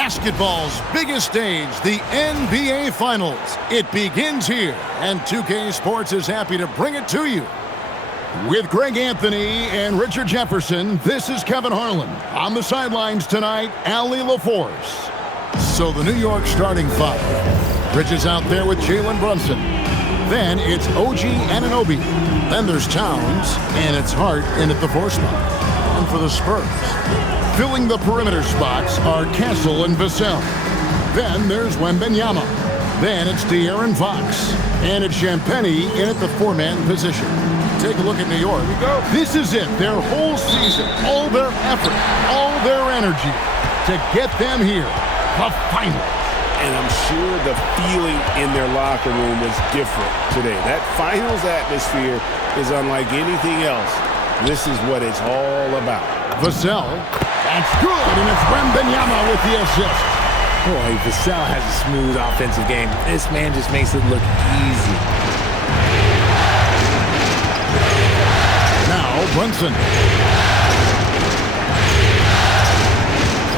Basketball's biggest stage, the NBA Finals. It begins here, and 2K Sports is happy to bring it to you. With Greg Anthony and Richard Jefferson, this is Kevin Harlan. On the sidelines tonight, Allie LaForce. So the New York starting five. Bridges out there with Jalen Brunson. Then it's OG Anunoby. Then there's Towns, and it's Hart in at the 4 spot. And for the Spurs, filling the perimeter spots are Castle and Vassell. Then there's Wembanyama. Then it's De'Aaron Fox. And it's Champagnie in at the 4-man position. Take a look at New York. This is it, their whole season, all their effort, all their energy to get them here, the final. And I'm sure the feeling in their locker room was different today. That finals atmosphere is unlike anything else. This is what it's all about. Vassell, that's good, and it's Wembanyama with the assist. Boy, Vassell has a smooth offensive game. This man just makes it look easy. Now, Brunson.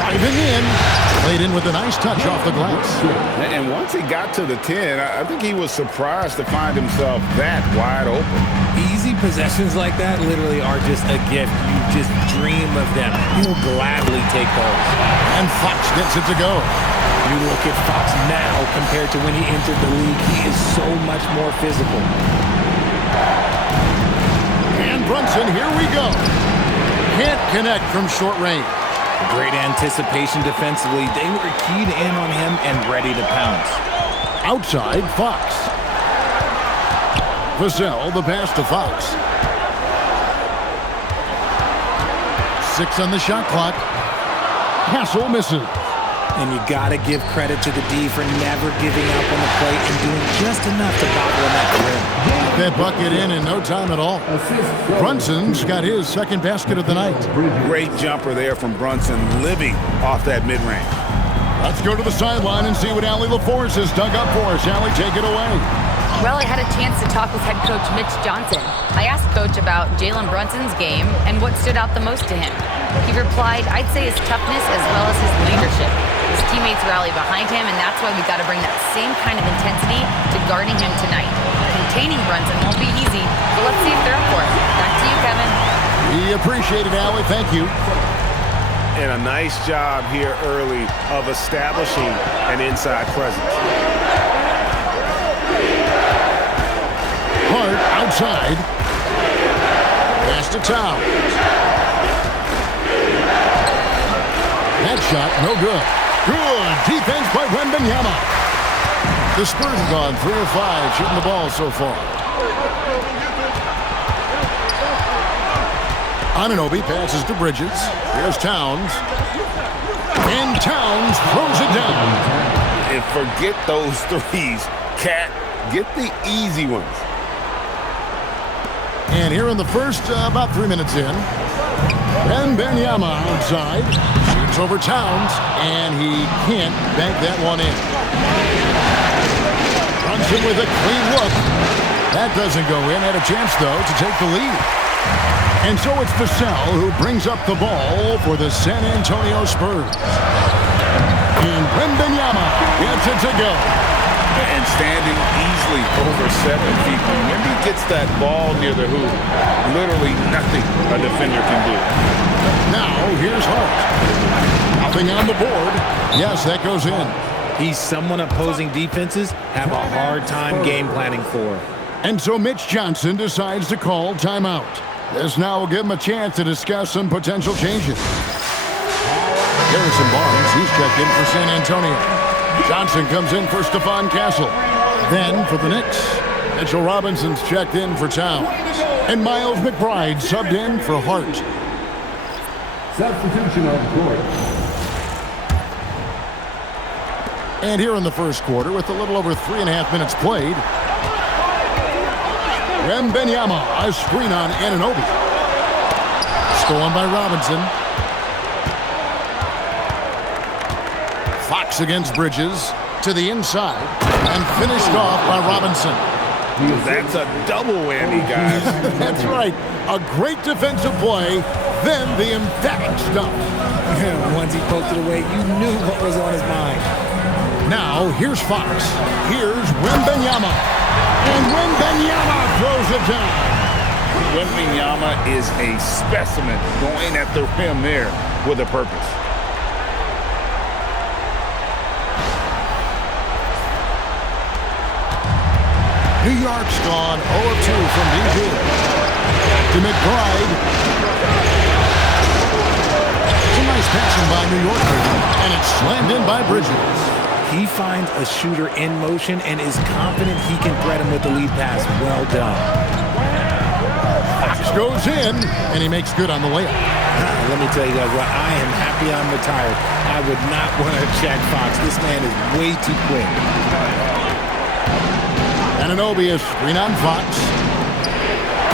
Driving in. Played in with a nice touch off the glass. And once he got to the 10, I think he was surprised to find himself that wide open. Easy possessions like that literally are just a gift. You just dream of them. You'll gladly take those. And Fox gets it to go. You look at Fox now compared to when he entered the league. He is so much more physical. And Brunson, here we go. Can't connect from short range. Great anticipation defensively. They were keyed in on him and ready to pounce. Outside, Fox. Vassell, the pass to Fox. 6 on the shot clock. Castle misses. And you got to give credit to the D for never giving up on the plate and doing just enough to bottle him at the rim. That bucket in no time at all. Brunson's got his second basket of the night. Great jumper there from Brunson, living off that mid-range. Let's go to the sideline and see what Allie LaForce has dug up for us. Allie, take it away. Well, I had a chance to talk with head coach Mitch Johnson. I asked Coach about Jalen Brunson's game and what stood out the most to him. He replied, I'd say his toughness as well as his leadership. His teammates rally behind him, and that's why we got to bring that same kind of intensity to guarding him tonight. Containing Brunson won't be easy, but let's see if they're up for it. Back to you, Kevin. We appreciate it, Allie. Thank you. And a nice job here early of establishing an inside presence. Hart outside. Pass to Towns. That shot, no good. Good defense by Wembanyama. The Spurs have gone 3 of 5 shooting the ball so far. Anunoby passes to Bridges. Here's Towns. And Towns throws it down. And forget those threes. Cat, get the easy ones. And here in the first, about 3 minutes in, Wembanyama outside, shoots over Towns, and he can't bank that one in. Brunson with a clean look. That doesn't go in. Had a chance, though, to take the lead. And so it's Vassell who brings up the ball for the San Antonio Spurs. And Wembanyama gets it to go. And standing easily over 7 feet. When he gets that ball near the hoop, literally nothing a defender can do. Now, here's Hart. Nothing on the board. Yes, that goes in. He's someone opposing defenses have a hard time game planning for. And so Mitch Johnson decides to call timeout. This now will give him a chance to discuss some potential changes. Harrison Barnes, he's checked in for San Antonio. Johnson comes in for Stephon Castle. Then for the Knicks, Mitchell Robinson's checked in for Towns. And Miles McBride subbed in for Hart. Substitution on the court. And here in the first quarter, with a little over 3.5 minutes played, Wembanyama, a screen on Anunoby. Stolen by Robinson. Fox against Bridges to the inside and finished off by Robinson. That's a double whammy, guys. That's right. A great defensive play Then the emphatic stuff. Once he poked it away, you knew what was on his mind. Now, here's Fox. Here's Wembanyama. And Wembanyama throws it down. Wembanyama is a specimen going at the rim there with a purpose. New York's gone 0 of 2 from DG. To McBride. Some nice passing by New York, and it's slammed in by Bridges. He finds a shooter in motion and is confident he can thread him with the lead pass. Well done. Fox goes in, and he makes good on the layup. Let me tell you guys what, I am happy I'm retired. I would not want to check Fox. This man is way too quick. Anunoby is screen on Fox.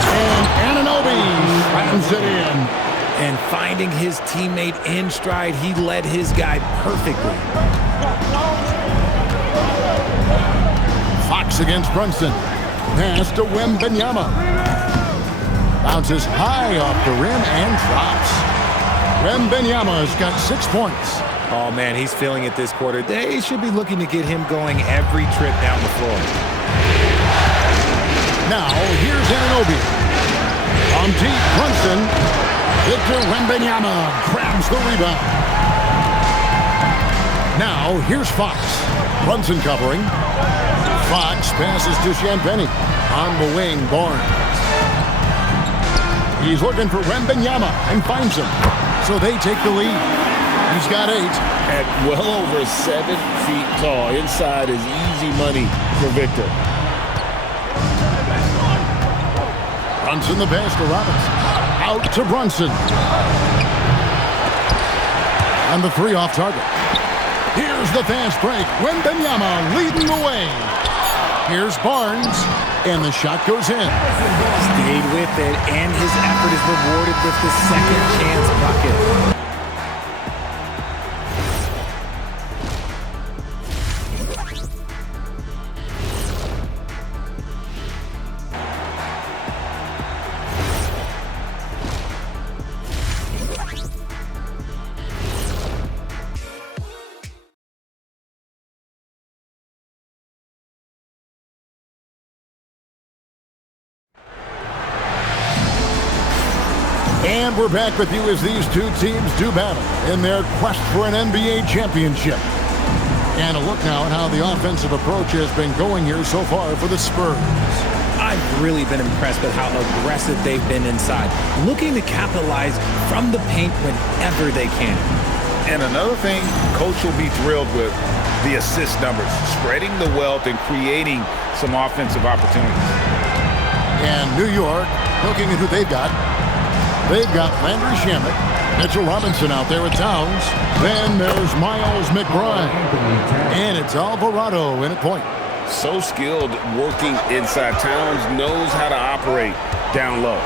And Anunoby slams it in. And finding his teammate in stride, he led his guy perfectly. Fox against Brunson. Pass to Wembanyama. Bounces high off the rim and drops. Wembanyama's got 6 points. Oh, man, he's feeling it this quarter. They should be looking to get him going every trip down the floor. Now, here's Anunoby. On deep, Brunson. Victor Wembanyama grabs the rebound. Now, here's Fox. Brunson covering. Fox passes to Champagnie. On the wing, Barnes. He's looking for Wembanyama and finds him. So they take the lead. He's got 8. At well over 7 feet tall. Inside is easy money for Victor. Brunson the pass to Robinson. Out to Brunson. And the 3 off target. Here's the fast break. Wembanyama leading the way. Here's Barnes. And the shot goes in. Stayed with it, and his effort is rewarded with the second chance bucket. And we're back with you as these two teams do battle in their quest for an NBA championship. And a look now at how the offensive approach has been going here so far for the Spurs. I've really been impressed with how aggressive they've been inside, looking to capitalize from the paint whenever they can. And another thing, Coach will be thrilled with the assist numbers, spreading the wealth and creating some offensive opportunities. And New York, looking at who they've got. They've got Landry Shamet, Mitchell Robinson out there with Towns. Then there's Miles McBride. And it's Alvarado in at point. So skilled working inside. Towns knows how to operate down low.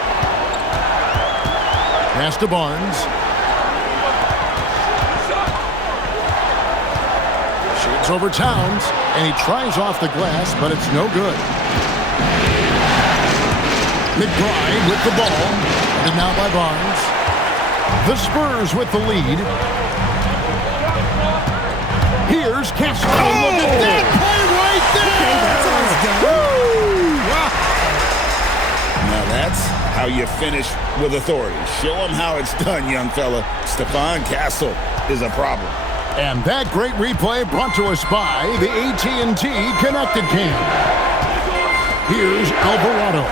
Pass to Barnes. Shoots over Towns, and he tries off the glass, but it's no good. McBride with the ball. And now by Barnes. The Spurs with the lead. Here's Castle. Oh, look at that play right there. Okay, Now that's how you finish with authority. Show them how it's done, young fella. Stephon Castle is a problem. And that great replay brought to us by the AT&T Connected Cam. Here's Alvarado.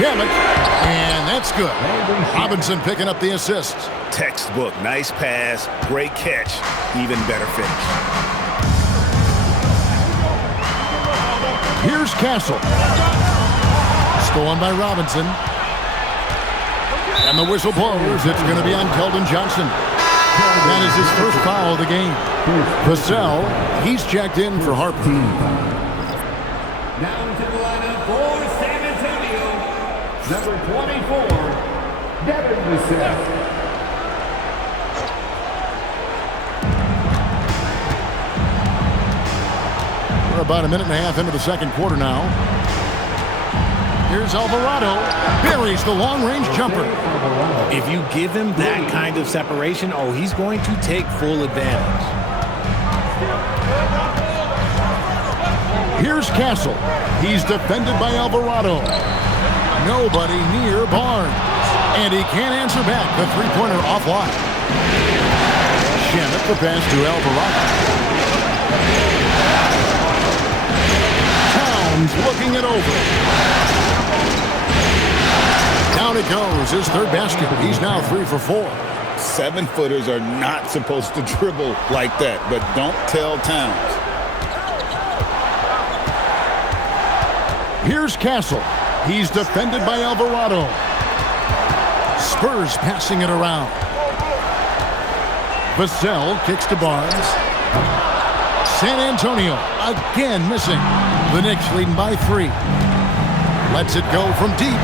Shamet, and that's good. Robinson picking up the assist. Textbook, nice pass, great catch, even better finish. Here's Castle. Stolen by Robinson. And the whistle blows. It's going to be on Keldon Johnson. That is his first foul of the game. Vassell, he's checked in for Harper. Down to the lineup for San Antonio, number 24, Devin Vassell. We're about a minute and a half into the second quarter now. Here's Alvarado. Buries the long-range jumper. If you give him that kind of separation, oh, he's going to take full advantage. Here's Castle. He's defended by Alvarado. Nobody near Barnes. And he can't answer back. The three-pointer offline. Shamet the pass to Alvarado. Towns looking it over. Down it goes. His third basket. He's now 3 for 4. 7-footers are not supposed to dribble like that, but don't tell Towns. Here's Castle. He's defended by Alvarado. Spurs passing it around. Vassell kicks to Barnes. San Antonio again missing. The Knicks leading by 3. Lets it go from deep.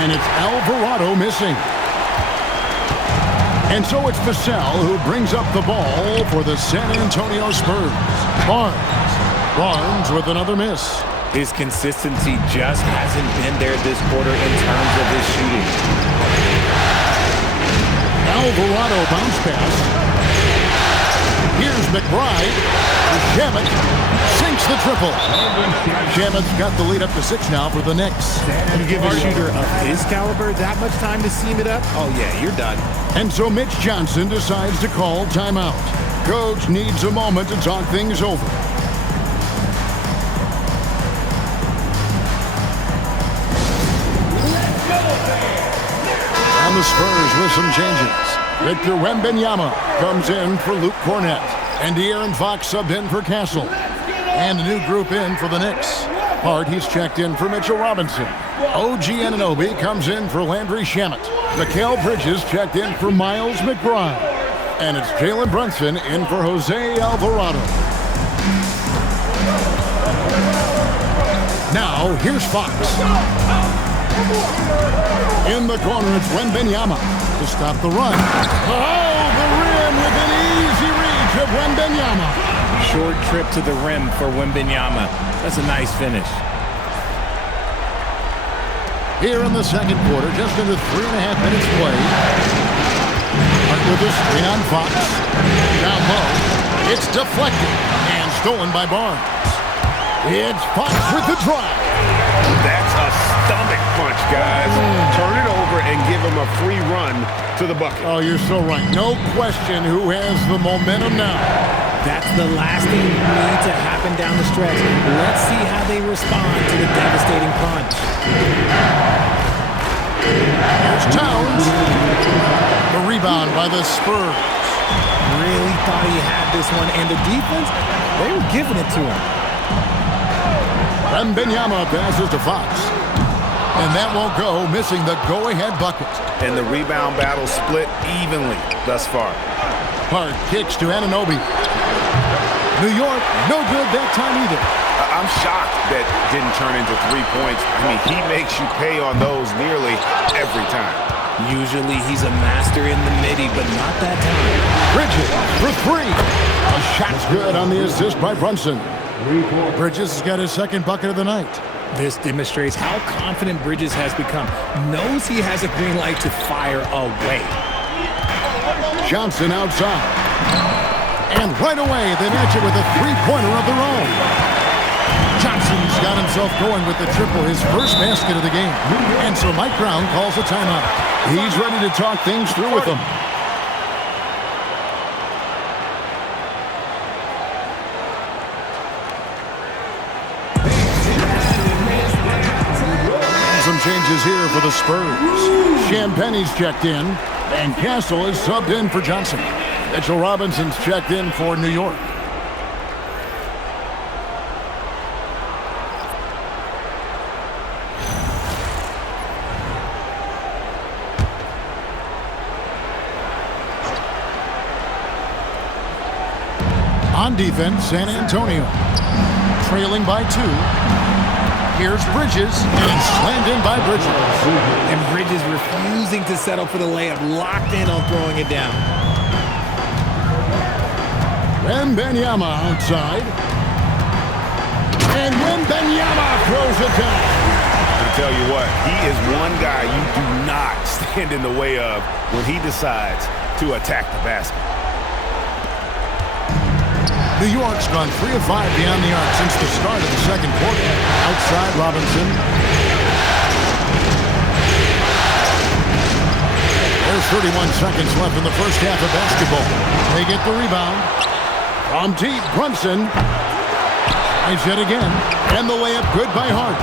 And it's Alvarado missing. And so it's Vassell who brings up the ball for the San Antonio Spurs. Barnes with another miss. His consistency just hasn't been there this quarter in terms of his shooting. Alvarado bounce pass. Here's McBride. Shamet sinks the triple. Shamet's got the lead up to 6 now for the Knicks. You give a shooter of his caliber that much time to seam it up? Oh, yeah, you're done. And so Mitch Johnson decides to call timeout. Coach needs a moment to talk things over. And the Spurs with some changes. Victor Wembanyama comes in for Luke Cornett. And De'Aaron Fox subbed in for Castle. And a new group in for the Knicks. Hart, he's checked in for Mitchell Robinson. OG Anunoby comes in for Landry Shamet. Mikal Bridges checked in for Miles McBride. And it's Jalen Brunson in for Jose Alvarado. Now, here's Fox. In the corner, it's Wembanyama to stop the run. Oh, the rim with an easy reach of Wembanyama. Short trip to the rim for Wembanyama. That's a nice finish. Here in the second quarter, just under 3.5 minutes played. Hart with a screen on Fox. Down low. It's deflected and stolen by Barnes. It's Fox with the drive. That's a stomach punch, guys. Turn it over and give him a free run to the bucket. Oh, you're so right. No question who has the momentum now. That's the last thing you need to happen down the stretch. Let's see how they respond to the devastating punch. Here's Towns. The rebound by the Spurs. Really thought he had this one, and the defense, they were giving it to him. Wembanyama passes to Fox. And that won't go, missing the go-ahead bucket. And the rebound battle split evenly thus far. Hart kicks to Anunoby. New York, no good that time either. I'm shocked that didn't turn into 3 points. I mean, he makes you pay on those nearly every time. Usually he's a master in the midi, but not that time. Bridges for 3. A shot's good on the assist by Brunson. Bridges has got his second bucket of the night. This demonstrates how confident Bridges has become. Knows he has a green light to fire away. Johnson outside. And right away, they match it with a three-pointer of their own. Johnson's got himself going with the triple, his first basket of the game. And so Mike Brown calls a timeout. He's ready to talk things through with them. Some changes here for the Spurs. Champagne's checked in, and Castle is subbed in for Johnson. Mitchell Robinson's checked in for New York. On defense, San Antonio. Trailing by 2. Here's Bridges, and it's slammed in by Bridges. And Bridges refusing to settle for the layup, locked in on throwing it down. Wembanyama outside. And Wembanyama throws it down. I tell you what, he is one guy you do not stand in the way of when he decides to attack the basket. New York's gone 3 of 5 beyond the arc since the start of the second quarter. Outside Robinson. There's 31 seconds left in the first half of basketball. They get the rebound. From deep, Brunson. Tries it again. And the layup good by Hart.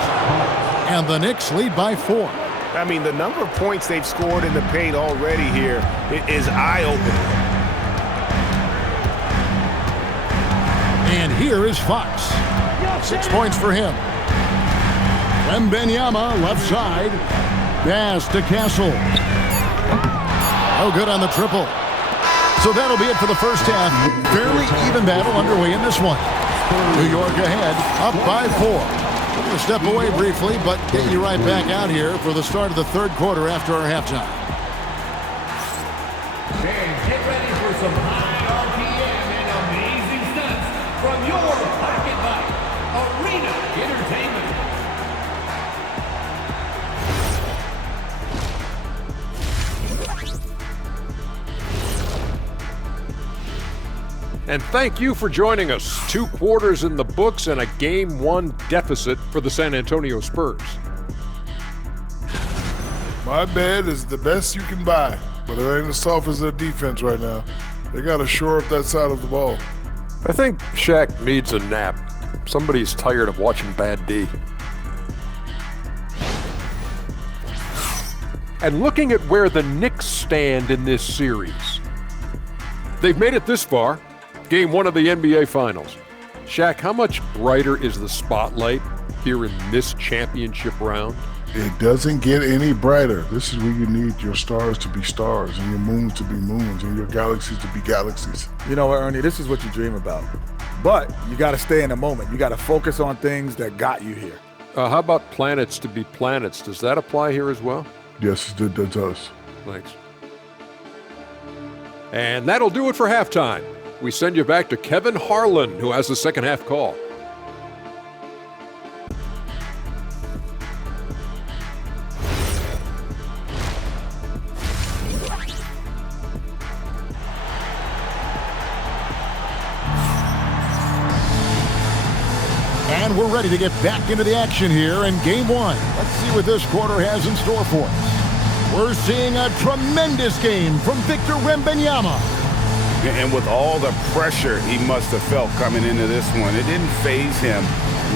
And the Knicks lead by 4. I mean, the number of points they've scored in the paint already here is eye-opening. And here is Fox. 6 points for him. Wembanyama, left side. Pass to Castle. No good on the triple. So that'll be it for the first half. Fairly even battle underway in this one. New York ahead, up by 4. We're going to step away briefly, but get you right back out here for the start of the third quarter after our halftime. And get ready for some high RPM and amazing stunts from your pocket bike, Arena Entertainment. And thank you for joining us. 2 quarters in the books and a Game 1 deficit for the San Antonio Spurs. My bed is the best you can buy, but it ain't as soft as their defense right now. They got to shore up that side of the ball. I think Shaq needs a nap. Somebody's tired of watching bad D. And looking at where the Knicks stand in this series. They've made it this far. Game 1 of the NBA Finals. Shaq, how much brighter is the spotlight here in this championship round? It doesn't get any brighter. This is where you need your stars to be stars and your moons to be moons and your galaxies to be galaxies. You know what, Ernie, this is what you dream about. But you got to stay in the moment. You got to focus on things that got you here. How about planets to be planets? Does that apply here as well? Yes, it does. Thanks. And that'll do it for halftime. We send you back to Kevin Harlan, who has the second half call. And we're ready to get back into the action here in Game 1. Let's see what this quarter has in store for us. We're seeing a tremendous game from Victor Wembanyama. And with all the pressure he must have felt coming into this one, it didn't faze him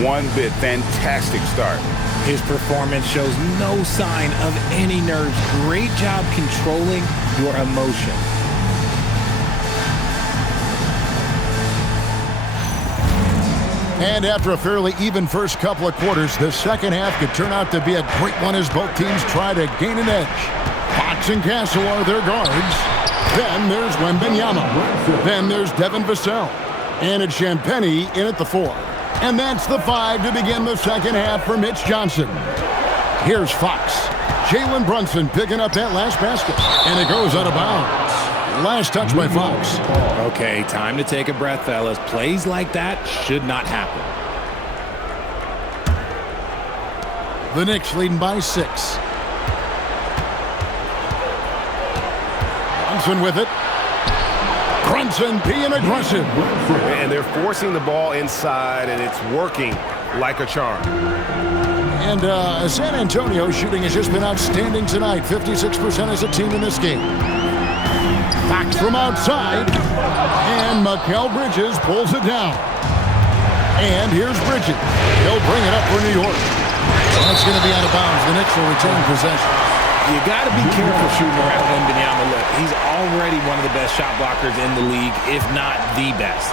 one bit. Fantastic start. His performance shows no sign of any nerves. Great job controlling your emotion. And after a fairly even first couple of quarters, the second half could turn out to be a great one as both teams try to gain an edge. Fox and Castle are their guards. Then there's Wembanyama. Then there's Devin Vassell. And it's Champagnie in at the 4. And that's the 5 to begin the second half for Mitch Johnson. Here's Fox. Jalen Brunson picking up that last basket. And it goes out of bounds. Last touch by Fox. Okay, time to take a breath, fellas. Plays like that should not happen. The Knicks leading by 6. Brunson with it. Brunson being aggressive. And they're forcing the ball inside, and it's working like a charm. And San Antonio shooting has just been outstanding tonight. 56% as a team in this game. Fox from outside. And Mikal Bridges pulls it down. And here's Bridges. He'll bring it up for New York. That's going to be out of bounds. The Knicks will retain possession. You got to be careful shooting around Wembanyama. Look, he's already one of the best shot blockers in the league, if not the best.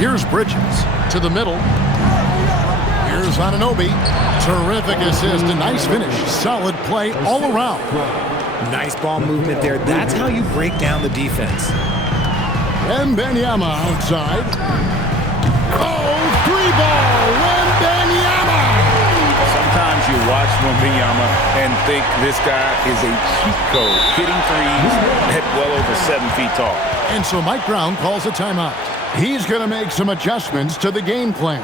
Here's Bridges to the middle. Here's Anunoby. Terrific assist. A nice finish. Solid play all around. Nice ball movement there. That's how you break down the defense. Wembanyama outside. Oh, 3-ball. Wembanyama. Sometimes you watch Wembanyama and think this guy is a cheat code, hitting threes at well over 7 feet tall. And so Mike Brown calls a timeout. He's going to make some adjustments to the game plan.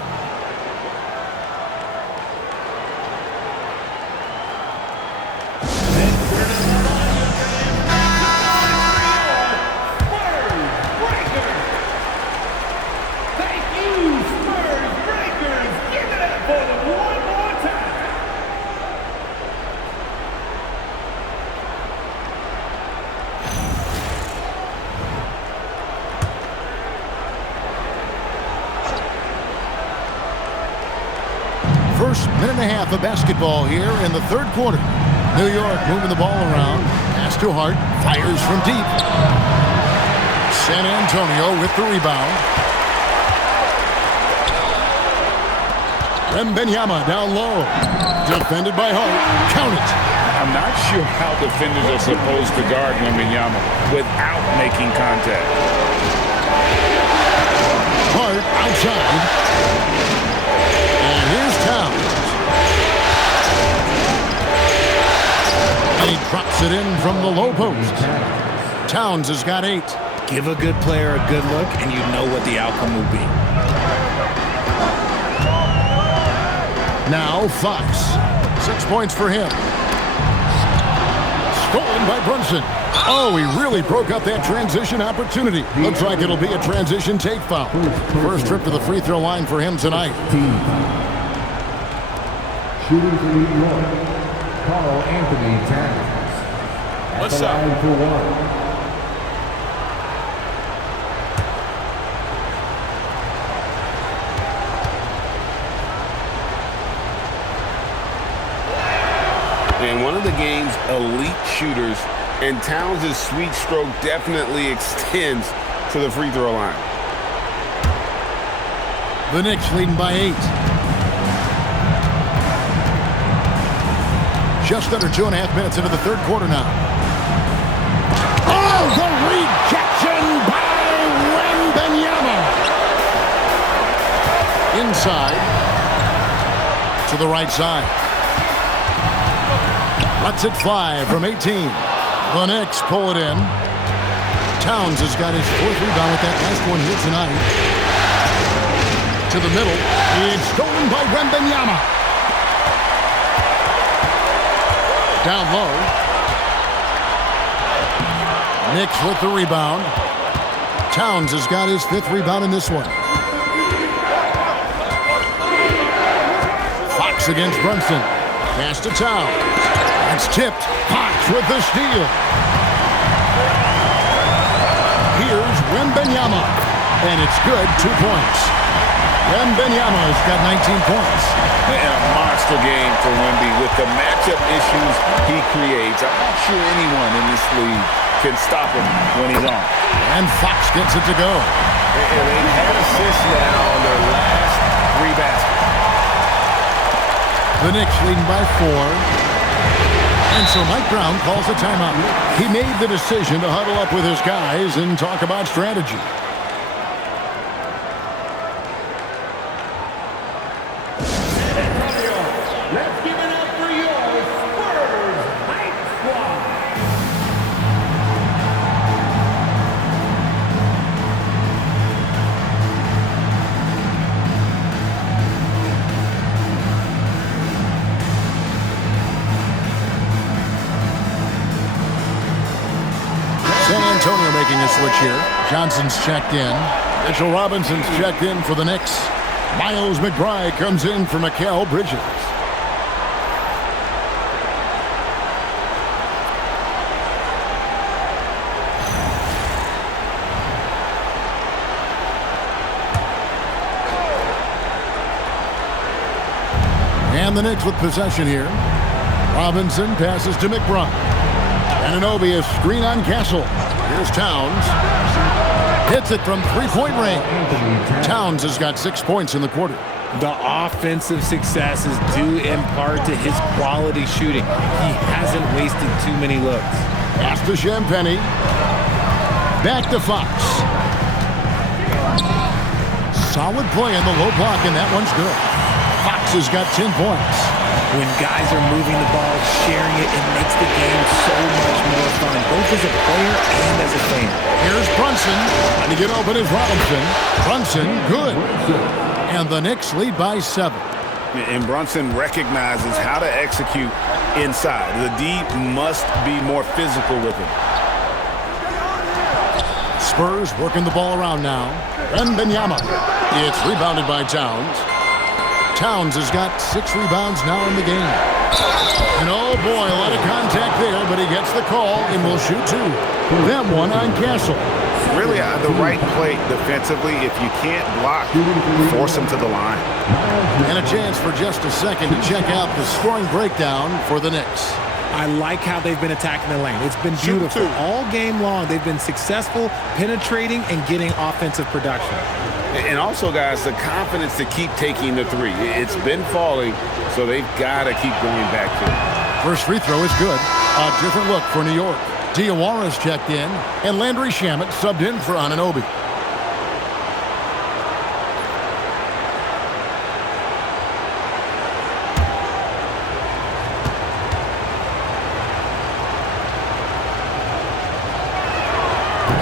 first minute and a half of basketball here in the third quarter. New York moving the ball around. Pass to Hart. Fires from deep. San Antonio with the rebound. Wembanyama down low. Defended by Hart. Count it. I'm not sure how defenders are supposed to guard Wembanyama without making contact. Hart outside. And here's Towns. And he drops it in from the low post. Towns has got 8. Give a good player a good look, and you know what the outcome will be. Now Fox. 6 points for him. Stolen by Brunson. Oh, he really broke up that transition opportunity. Looks like it'll be a transition take foul. First trip to the free throw line for him tonight. Shooting for New York, Carl Anthony Towns. What's up? For 1. And one of the game's elite shooters, and Towns' sweet stroke definitely extends to the free throw line. The Knicks leading by 8. Just under 2.5 minutes into the third quarter now. Oh, the rejection by Wembanyama. Inside to the right side. Lets it fly from 18. The Knicks pull it in. Towns has got his 4th rebound with that last one here tonight. To the middle. It's stolen by Wembanyama. Down low. Knicks with the rebound. Towns has got his 5th rebound in this one. Fox against Brunson. Pass to Towns. It's tipped. Fox with the steal. Here's Wembanyama. And it's good. 2 points. Wembanyama's got 19 points. And a monster game for Wemby with the matchup issues he creates. I'm not sure anyone in this league can stop him when he's on. And Fox gets it to go. And they've had assists now on their last 3 baskets. The Knicks leading by 4. And so Mike Brown calls a timeout. He made the decision to huddle up with his guys and talk about strategy. Let's give it up for your Spurs Hype Squad. San Antonio making a switch here. Johnson's checked in. Mitchell Robinson's checked in for the Knicks. Miles McBride comes in for Mikal Bridges. And the Knicks with possession here. Robinson passes to McBride. Anunoby, a screen on Castle. Here's Towns. Hits it from 3-point range. Towns has got 6 points in the quarter. The offensive success is due in part to his quality shooting. He hasn't wasted too many looks. Pass to Champagnie. Back to Fox. Solid play in the low block, and that one's good. Fox has got 10 points. When guys are moving the ball, sharing it, it makes the game so much more fun, both as a player and as a fan. Here's Brunson. Trying to get open is Robinson. Brunson, good. And the Knicks lead by 7. And Brunson recognizes how to execute inside. The D must be more physical with him. Spurs working the ball around now. Wembanyama. It's rebounded by Towns. Towns has got 6 rebounds now in the game. And oh boy, a lot of contact there, but he gets the call and will shoot 2. Them one on Castle. Really, the right play defensively. If you can't block, force them to the line. And a chance for just a second to check out the scoring breakdown for the Knicks. I like how they've been attacking the lane. It's been beautiful. All game long, they've been successful penetrating and getting offensive production. And also, guys, the confidence to keep taking the three. It's been falling, so they've got to keep going back to it. First free throw is good. A different look for New York. Diawara's checked in, and Landry Shamet subbed in for Anunoby.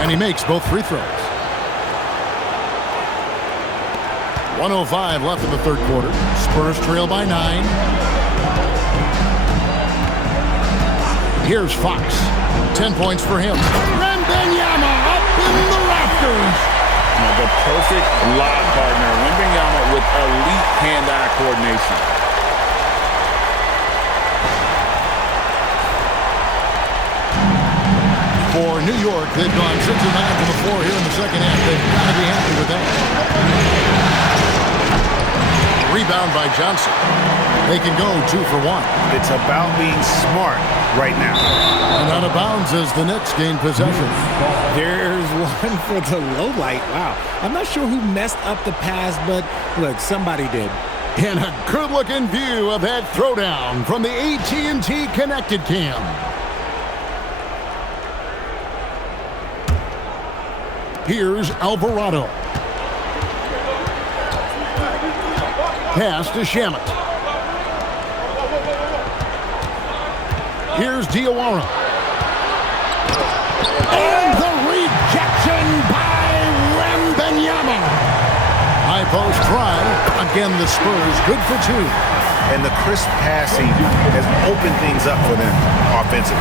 And he makes both free throws. 1:05 left in the third quarter. Spurs trail by 9. Here's Fox. 10 points for him. Wembanyama up in the rafters. The perfect lob partner. Wembanyama with elite hand-eye coordination. For New York, they've gone 6 of 9 from the floor here in the second half. They've got to be happy with that. Rebound by Johnson. They can go 2 for 1. It's about being smart right now. And out of bounds as the Knicks gain possession. There's one for the low light. Wow. I'm not sure who messed up the pass, but look, somebody did. And a good-looking view of that throwdown from the AT&T Connected Cam. Here's Alvarado. Pass to Shamet. Here's Diawara. And the rejection by Wembanyama. High post try. Again, the Spurs good for 2. And the crisp passing has opened things up for them offensively.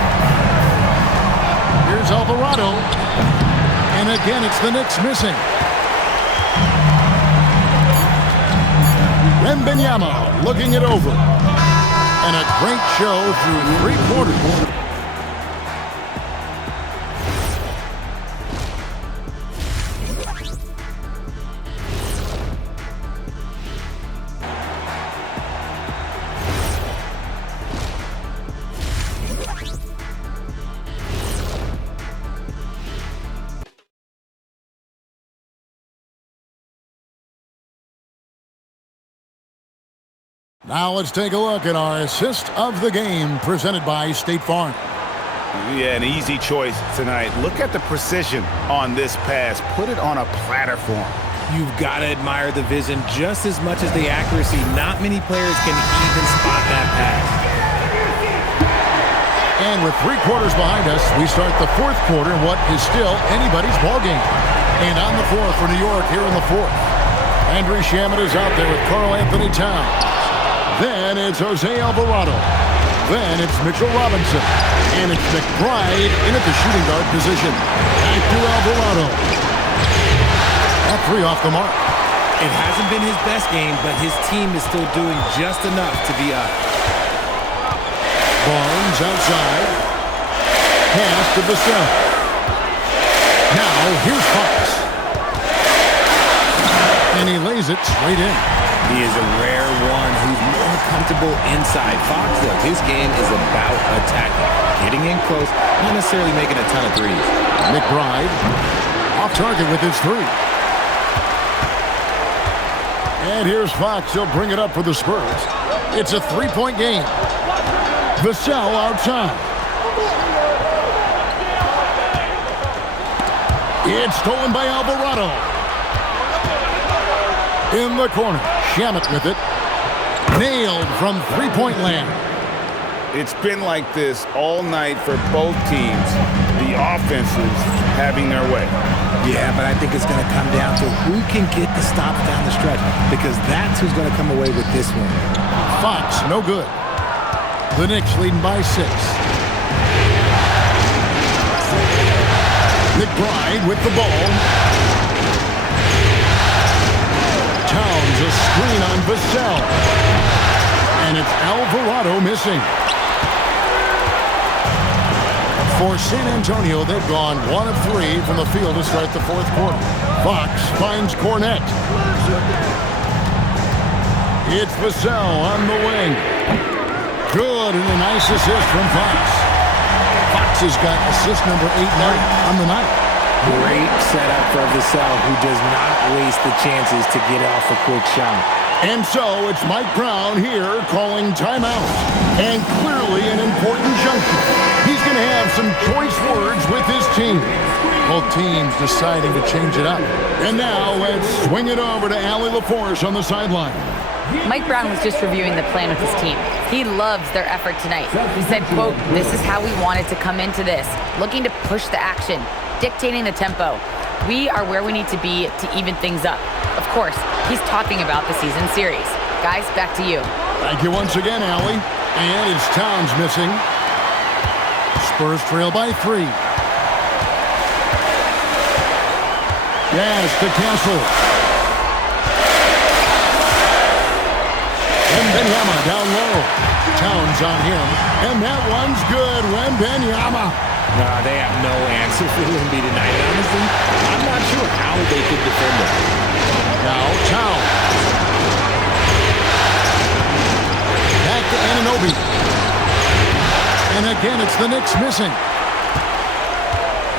Here's Alvarado. And again, it's the Knicks missing. Wembanyama looking it over. And a great show through 3 quarters. Now let's take a look at our assist of the game presented by State Farm. Yeah, an easy choice tonight. Look at the precision on this pass. Put it on a platter form. You've got to admire the vision just as much as the accuracy. Not many players can even spot that pass. And with 3 quarters behind us, we start the 4th quarter, what is still anybody's ballgame. And on the floor for New York here in the 4th. Landry Shamet is out there with Karl Anthony Towns. Then it's Jose Alvarado. Then it's Mitchell Robinson. And it's McBride in at the shooting guard position. Back to Alvarado. That 3 off the mark. It hasn't been his best game, but his team is still doing just enough to be up. Barnes outside. Pass to Vassell. Now here's Fox. And he lays it straight in. He is a rare one who's more comfortable inside. Fox, though, his game is about attacking, getting in close, not necessarily making a ton of threes. McBride off target with his 3. And here's Fox. He'll bring it up for the Spurs. It's a 3-point game. Vassell outside. It's stolen by Alvarado. In the corner. Shamet with it. Nailed from 3-point land. It's been like this all night for both teams. The offenses having their way. Yeah, but I think it's going to come down to who can get the stops down the stretch, because that's who's going to come away with this one. Fox, no good. The Knicks leading by 6. McBride with the ball. Towns a screen on Vassell. And it's Alvarado missing. For San Antonio, they've gone 1 of 3 from the field to start the fourth quarter. Fox finds Cornette. It's Vassell on the wing. Good, and a nice assist from Fox. Fox has got assist number 8 now on the night. Great setup for Vassell, who does not waste the chances to get off a quick shot. And so it's Mike Brown here calling timeout. And clearly an important juncture. He's going to have some choice words with his team. Both teams deciding to change it up. And now let's swing it over to Allie LaForce on the sideline. Mike Brown was just reviewing the plan with his team. He loves their effort tonight. He said, quote, "This is how we wanted to come into this, looking to push the action, dictating the tempo. We are where we need to be to even things up." Of course, he's talking about the season series. Guys, back to you. Thank you once again, Allie. And it's Towns missing. Spurs trail by 3. Yes, to Castle. Wembanyama down low. Towns on him. And that one's good. Wembanyama. They have no answer for Wemby tonight. Honestly, I'm not sure how they could defend him. Now Towns. Back to Anunoby. And again, it's the Knicks missing.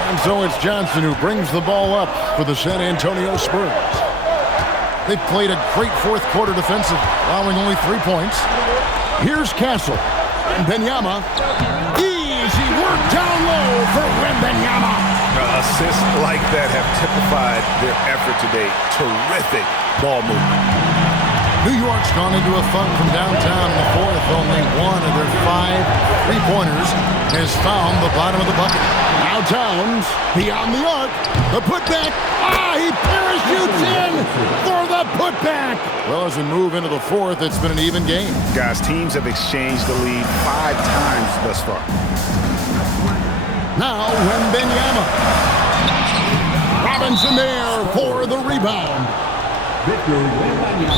And so it's Johnson who brings the ball up for the San Antonio Spurs. They've played a great fourth quarter defensively, allowing only 3 points. Here's Castle. Wembanyama. Easy work down low for Wembanyama. Assists like that have typified their effort today. Terrific ball movement. New York's gone into a funk from downtown in the fourth. Only 1 of their 5 3-pointers has found the bottom of the bucket. Now Towns, beyond the arc, the putback. He parachutes in for the putback. Well, as we move into the fourth, it's been an even game. Guys, teams have exchanged the lead 5 times thus far. Now Wembanyama. Robinson there for the rebound.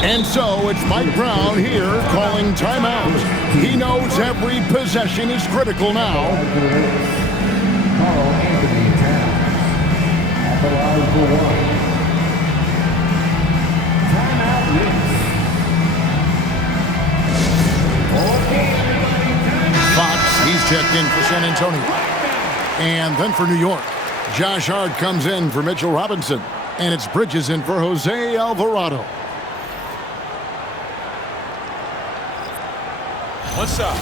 And so it's Mike Brown here calling timeout. He knows every possession is critical now. Fox, he's checked in for San Antonio. And then for New York, Josh Hart comes in for Mitchell Robinson. And it's Bridges in for Jose Alvarado. What's up?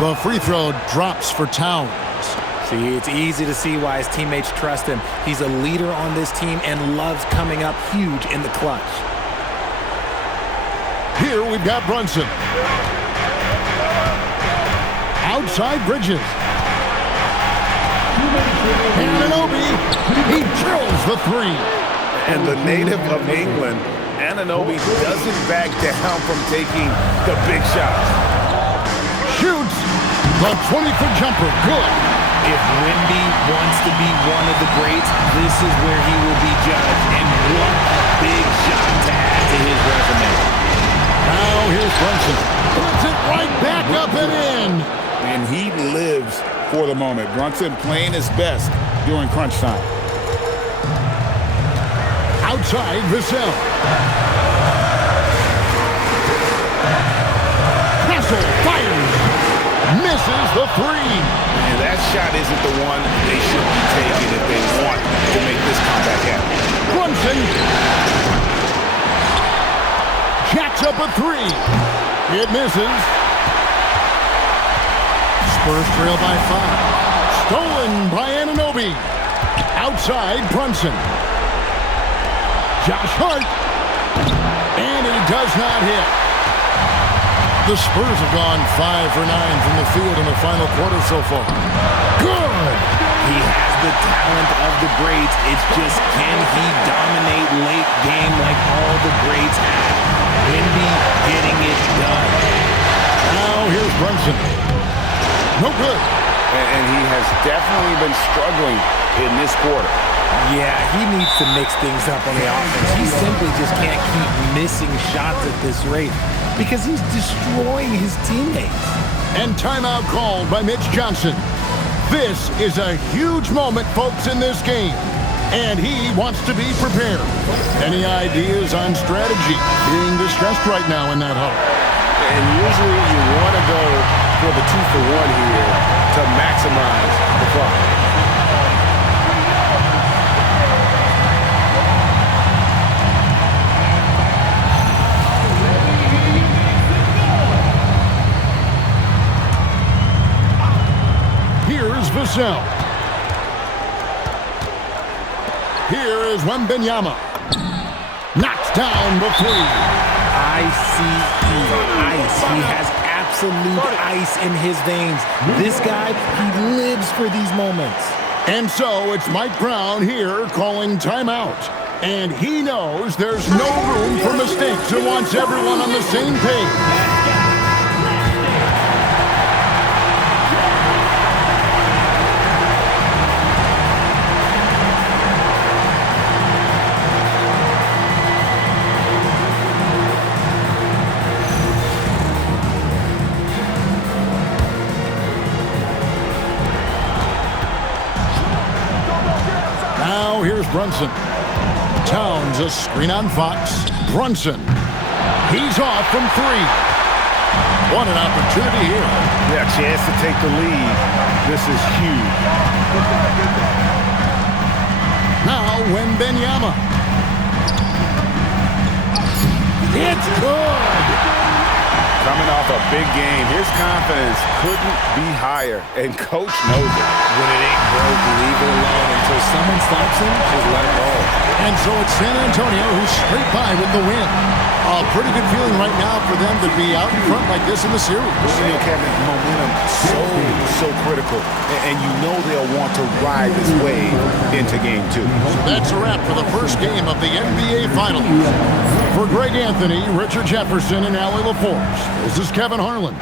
The free throw drops for Towns. See, it's easy to see why his teammates trust him. He's a leader on this team and loves coming up huge in the clutch. Here we've got Brunson. Outside Bridges. Anunoby. He drills the 3. And the native of England, Anunoby doesn't back down from taking the big shots. Shoots. The 20-foot jumper. Good. If Wemby wants to be one of the greats, this is where he will be judged. And what a big shot to add to his resume. Now here's Brunson. Puts it right back up and in. And he lives for the moment. Brunson playing his best during crunch time. Outside Vassell. Castle fires. Misses the 3. And that shot isn't the one they should be taking if they want to make this comeback happen. Brunson jacks up a 3. It misses. Spurs trail by 5. Stolen by Anunoby. Outside Brunson. Josh Hart. And he does not hit. The Spurs have gone 5 for 9 from the field in the final quarter so far. Good! He has the talent of the greats. It's just, can he dominate late game like all the greats have? Wemby getting it done. Now here's Brunson. No good. And he has definitely been struggling in this quarter. Yeah, he needs to mix things up on the offense. He simply just can't keep missing shots at this rate because he's destroying his teammates. And timeout called by Mitch Johnson. This is a huge moment, folks, in this game. And he wants to be prepared. Any ideas on strategy being discussed right now in that huddle? And usually you want to go for the 2-for-1 here to maximize the clock. Here's Vassell. Here is Wembanyama. Knocks down the three. ICE. He has absolute ice in his veins. This guy, he lives for these moments. And so it's Mike Brown here calling timeout. And he knows there's no room for mistakes and wants everyone on the same page. Now here's Brunson. Towns a screen on Fox. Brunson. He's off from three. What an opportunity here. Yeah, chance to take the lead. This is huge. Now Wembanyama. It's good. Coming off a big game, his confidence couldn't be higher, and coach knows it. When it ain't broke, leave it alone. Until someone stops him, just let it go. And so it's San Antonio who's straight by with the win. A pretty good feeling right now for them to be out in front like this in the series. You know, Kevin, momentum so critical, and you know they'll want to ride this wave into game two. So that's a wrap for the first game of the NBA Finals. For Greg Anthony, Richard Jefferson, and Allie LaForce, this is Kevin Harlan.